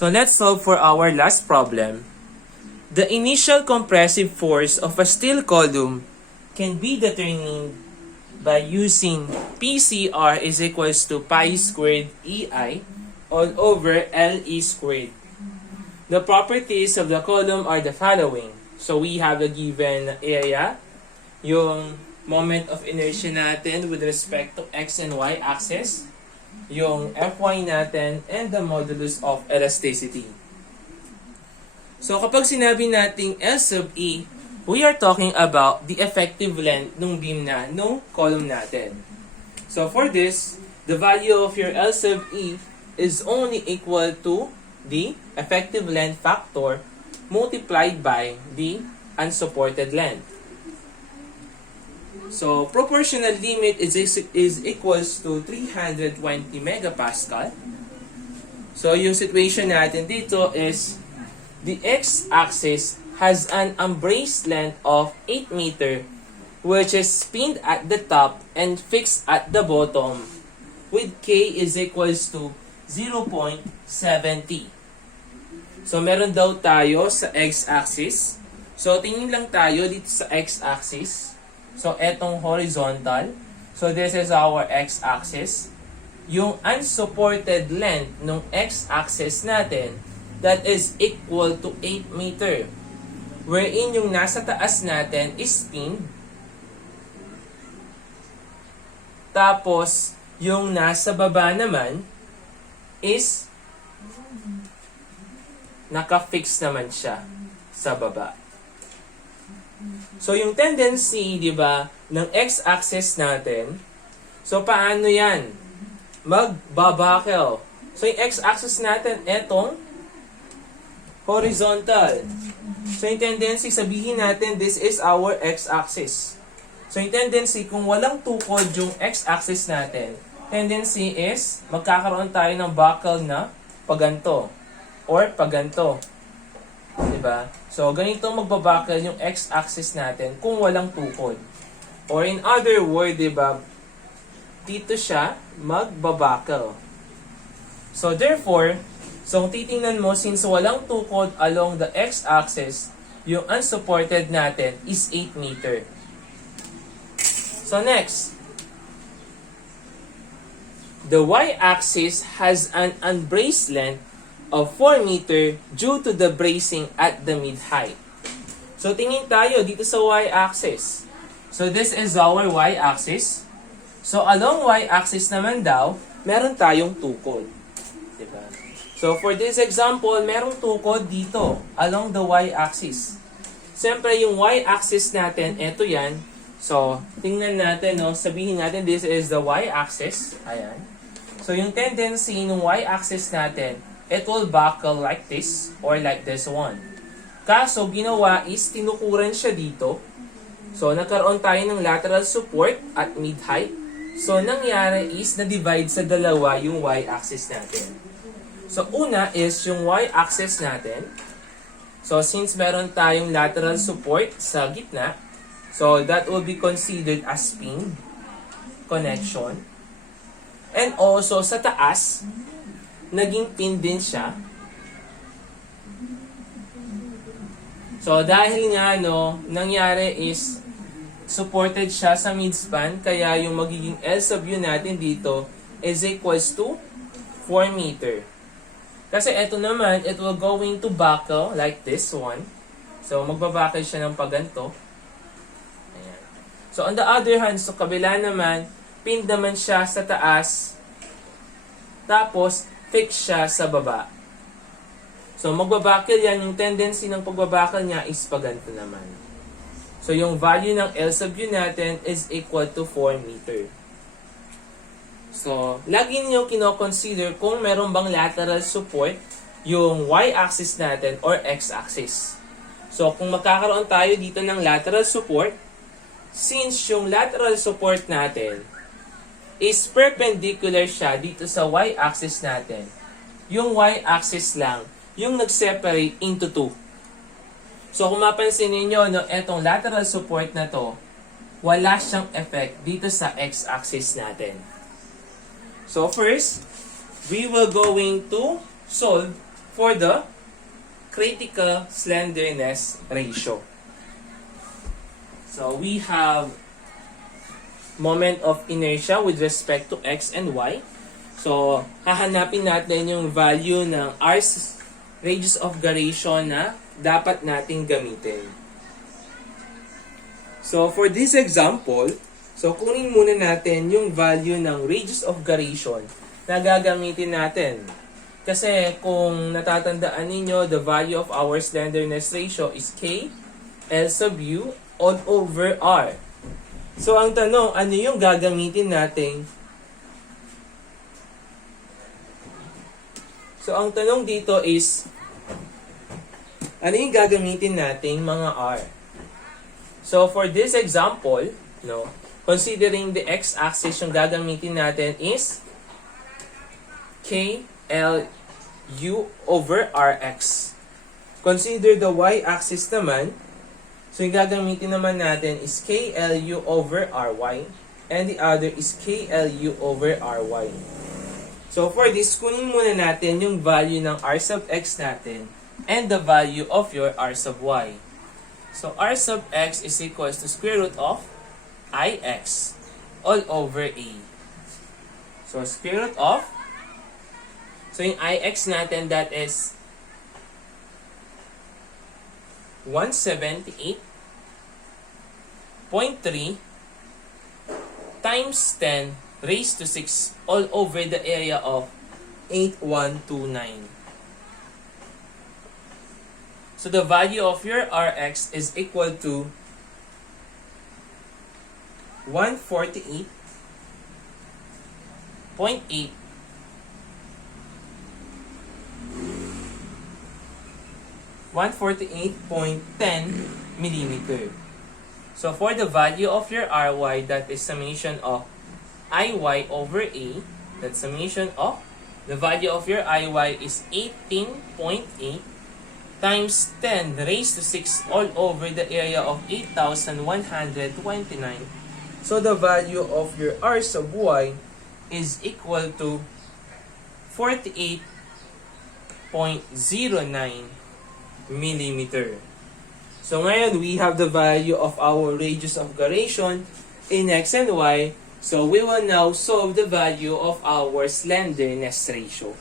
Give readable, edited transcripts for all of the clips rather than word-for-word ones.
So let's solve for our last problem. The initial compressive force of a steel column can be determined by using PCR is equals to pi squared EI all over LE squared. The properties of the column are the following. So we have a given area, yung moment of inertia natin with respect to x and y axis, yung Fy natin, and the modulus of elasticity. So kapag sinabi nating L sub E, we are talking about the effective length ng beam ng column natin. So for this, the value of your L sub E is only equal to the effective length factor multiplied by the unsupported length. So proportional limit is equals to 320 megapascal. So yung situation natin dito is the x-axis has an embraced length of 8 meter, which is pinned at the top and fixed at the bottom, with k is equals to 0.70. So meron daw tayo sa x-axis. So tingin lang tayo dito sa x-axis. So etong horizontal. So this is our x-axis. Yung unsupported length ng x-axis natin, that is equal to 8 meter. Wherein yung nasa taas natin is pinned. Tapos, yung nasa baba naman is naka-fix naman siya sa baba. So, yung tendency, di ba, ng x-axis natin, so paano yan? Magbabakel. So, yung x-axis natin, etong horizontal. So, yung tendency, sabihin natin, this is our x-axis. So, yung tendency, kung walang tukod yung x-axis natin, tendency is, magkakaroon tayo ng buckle na paganto or paganto. Diba? So, ganito magbabuckle yung x-axis natin kung walang tukod. Or in other word, diba, dito siya magbabuckle. So, therefore, so, kung titingnan mo, since walang tukod along the x-axis, yung unsupported natin is 8 meter. So, next. The y-axis has an unbraced length of 4 meter due to the bracing at the mid-height. So, tingin tayo dito sa y-axis. So, this is our y-axis. So, along y-axis naman daw, meron tayong tukod. Diba? So, for this example, merong tukod dito, along the y-axis. Siyempre, yung y-axis natin, eto yan. So, tingnan natin, no? Sabihin natin, this is the y-axis. Ayan. So, yung tendency ng y-axis natin, it will buckle like this, or like this one. Kaso, ginawa is, tinukuran siya dito. So, nagkaroon tayo ng lateral support at mid-height. So, nangyari is, na-divide sa dalawa yung y-axis natin. So, una is yung y-axis natin. So, since meron tayong lateral support sa gitna, so that will be considered as pinned connection. And also, sa taas, naging pinned din siya. So, dahil nga, no, nangyari is, supported siya sa midspan, kaya yung magiging L sub U natin dito is equals to 4 meter. Kasi ito naman, it will going to buckle like this one. So, magbabuckle siya ng paganto. Ayan. So, on the other hand, so kabila naman, pinned naman siya sa taas. Tapos, fix siya sa baba. So, magbabuckle yan. Yung tendency ng pagbabuckle niya is paganto naman. So, yung value ng L sub U natin is equal to 4 meter. So, lagi niyo kino-consider kung meron bang lateral support yung y-axis natin or x-axis. So, kung magkakaroon tayo dito ng lateral support, since yung lateral support natin is perpendicular siya dito sa y-axis natin, yung y-axis lang yung nag-separate into two. So, kung mapansin niyo, no, etong lateral support na to, wala siyang effect dito sa x-axis natin. So first, we will going to solve for the critical slenderness ratio. So we have moment of inertia with respect to x and y. So hahanapin natin yung value ng r's radius of gyration na dapat nating gamitin. So for this example, so kunin muna natin yung value ng radius of gyration na gagamitin natin. Kasi kung natatandaan ninyo, the value of our slenderness ratio is K, L sub U, all over R. So ang tanong, ano yung gagamitin natin? So ang tanong dito is, ano yung gagamitin nating mga R? So for this example, considering the x-axis, yung gagamitin natin is K, L, U over Rx. Consider the y-axis naman. So yung gagamitin naman natin is K, L, U over Ry. And the other is K, L, U over Ry. So for this, kunin muna natin yung value ng R sub x natin and the value of your R sub y. So R sub x is equals to square root of Ix all over A. So square root of, so yung Ix natin, that is 178.3 times 10 raised to 6 all over the area of 8129. So the value of your Rx is equal to 148.8 148.10 millimeter. So for the value of your Ry, that is summation of Iy over A, that summation of the value of your Iy is 18.8 times 10 raised to 6 all over the area of 8,129. So the value of your R sub y is equal to 48.09 millimeter. So ngayon, we have the value of our radius of gyration in x and y. So we will now solve the value of our slenderness ratio.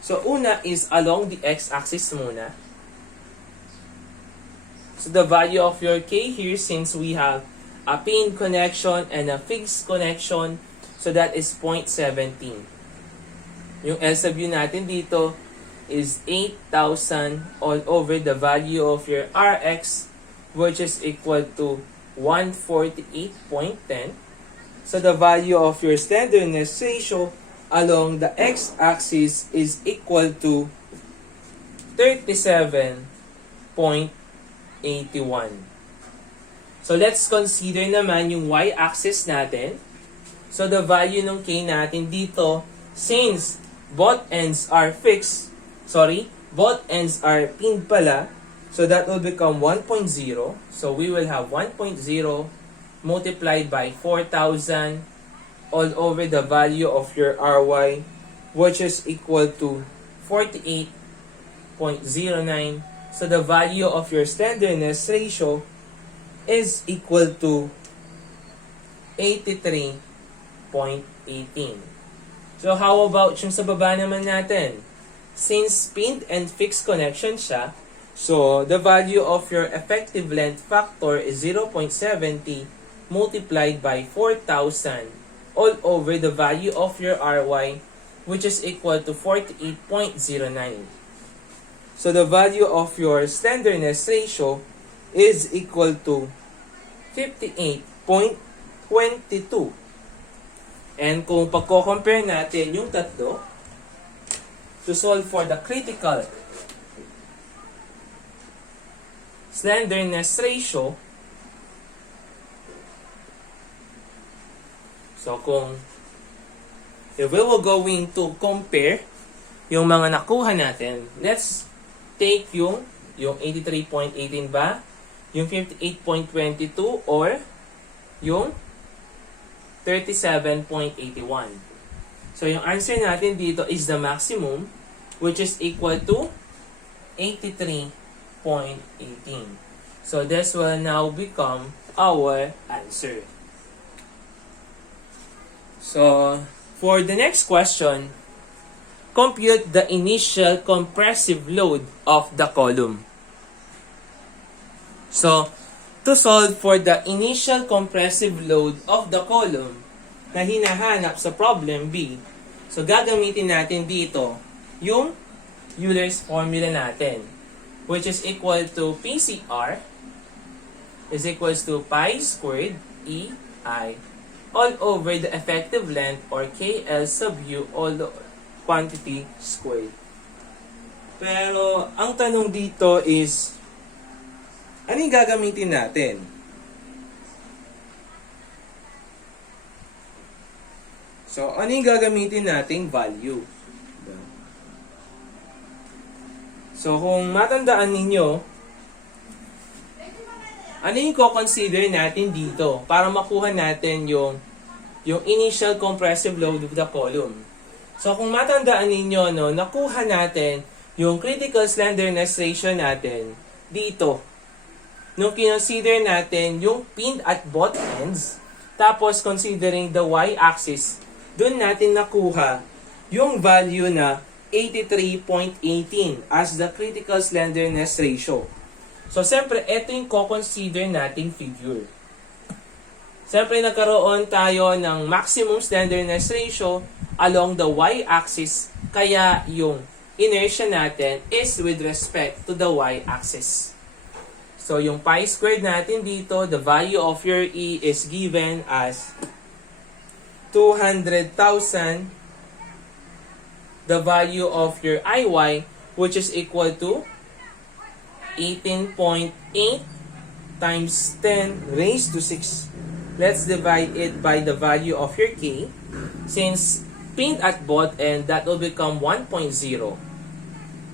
So una is along the x-axis muna. So the value of your K here, since we have a pinned connection and a fixed connection, so that is 0.17. Yung L sub U natin dito is 8,000 all over the value of your Rx, which is equal to 148.10. So the value of your slenderness ratio along the x-axis is equal to 37.81. So let's consider naman yung y-axis natin. So the value ng K natin dito, since both ends are pinned pala, so that will become 1.0. So we will have 1.0 multiplied by 4,000 all over the value of your Ry, which is equal to 48.09. So the value of your slenderness ratio is equal to 83.18. So how about yung sa baba naman natin? Since pinned and fixed connection siya, so the value of your effective length factor is 0.70 multiplied by 4,000 all over the value of your Ry, which is equal to 48.09. So the value of your slenderness ratio is equal to 58.22. And kung pagko-compare natin yung tatlo, to solve for the critical slenderness ratio, so kung if we were going to compare yung mga nakuha natin, let's take yung 83.18 ba, yung 58.22, or yung 37.81. So yung answer natin dito is the maximum, which is equal to 83.18. So this will now become our answer. So for the next question, compute the initial compressive load of the column. So to solve for the initial compressive load of the column na hinahanap sa problem B, so gagamitin natin dito yung Euler's formula natin, which is equal to PCR is equals to pi squared EI all over the effective length or KL sub U all the quantity squared. Pero ang tanong dito is, ano yung gagamitin natin? So, ano yung gagamitin nating value? So, kung matandaan ninyo, ano yung consider natin dito para makuha natin yung initial compressive load of the column? So, kung matandaan ninyo, no, nakuha natin yung critical slenderness ratio natin dito. Nung consider natin yung pinned at both ends, tapos considering the y-axis, dun natin nakuha yung value na 83.18 as the critical slenderness ratio. So, siyempre, ito yung consider nating figure. Siyempre, nagkaroon tayo ng maximum slenderness ratio along the y-axis, kaya yung inertia natin is with respect to the y-axis. So, yung pi squared natin dito, the value of your E is given as 200,000. The value of your IY, which is equal to 18.8 times 10 raised to 6. Let's divide it by the value of your K. Since pinned at both end, that will become 1.0.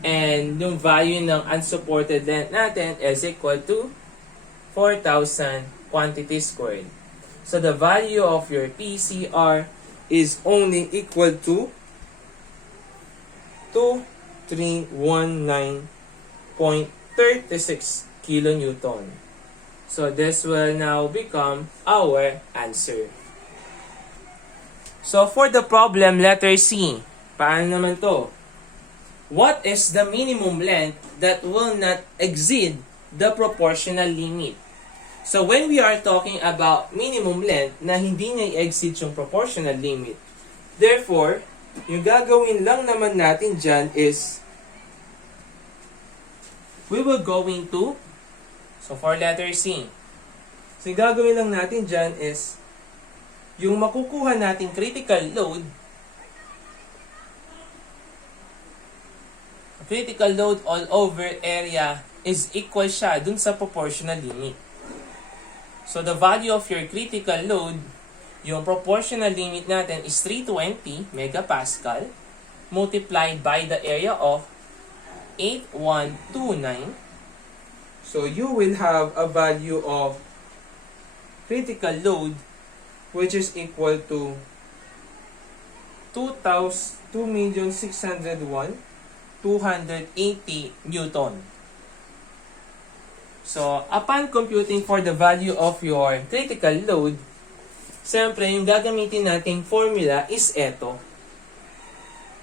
And yung value ng unsupported length natin is equal to 4,000 quantity squared. So the value of your PCR is only equal to 2319.36 kilonewton. So this will now become our answer. So for the problem letter C, paano naman to? What is the minimum length that will not exceed the proportional limit? So when we are talking about minimum length na hindi niya i-exceed yung proportional limit, therefore, yung gagawin lang naman natin dyan is, we will going to, so for letter C, so yung gagawin lang natin dyan is, yung makukuha nating critical load all over area is equal siya dun sa proportional limit. So the value of your critical load, yung proportional limit natin is 320 megapascal multiplied by the area of 8129. So you will have a value of critical load which is equal to 2,601,280 Newton. So, upon computing for the value of your critical load, siyempre, yung gagamitin nating formula is eto.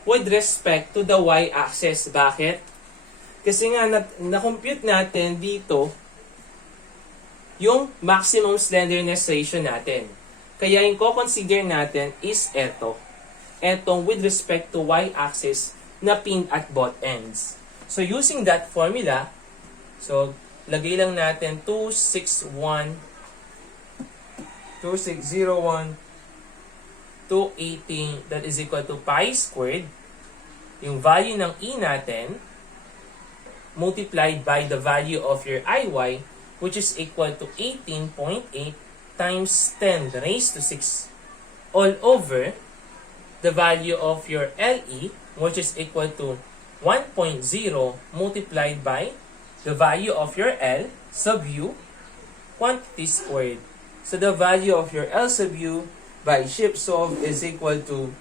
With respect to the y-axis. Bakit? Kasi nga, na-compute natin dito yung maximum slenderness ratio natin. Kaya yung consider natin is eto. Etong with respect to y-axis na pinned at both ends. So, using that formula, so, lagay lang natin 2,601,280 that is equal to pi squared. Yung value ng E natin multiplied by the value of your IY, which is equal to 18.8 times 10 raised to 6 all over the value of your LE, which is equal to 1.0 multiplied by the value of your L sub U quantity squared. So the value of your L sub U by shift solve is equal to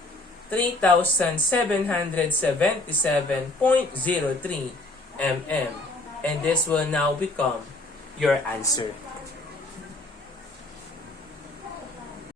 3,777.03 mm. And this will now become your answer.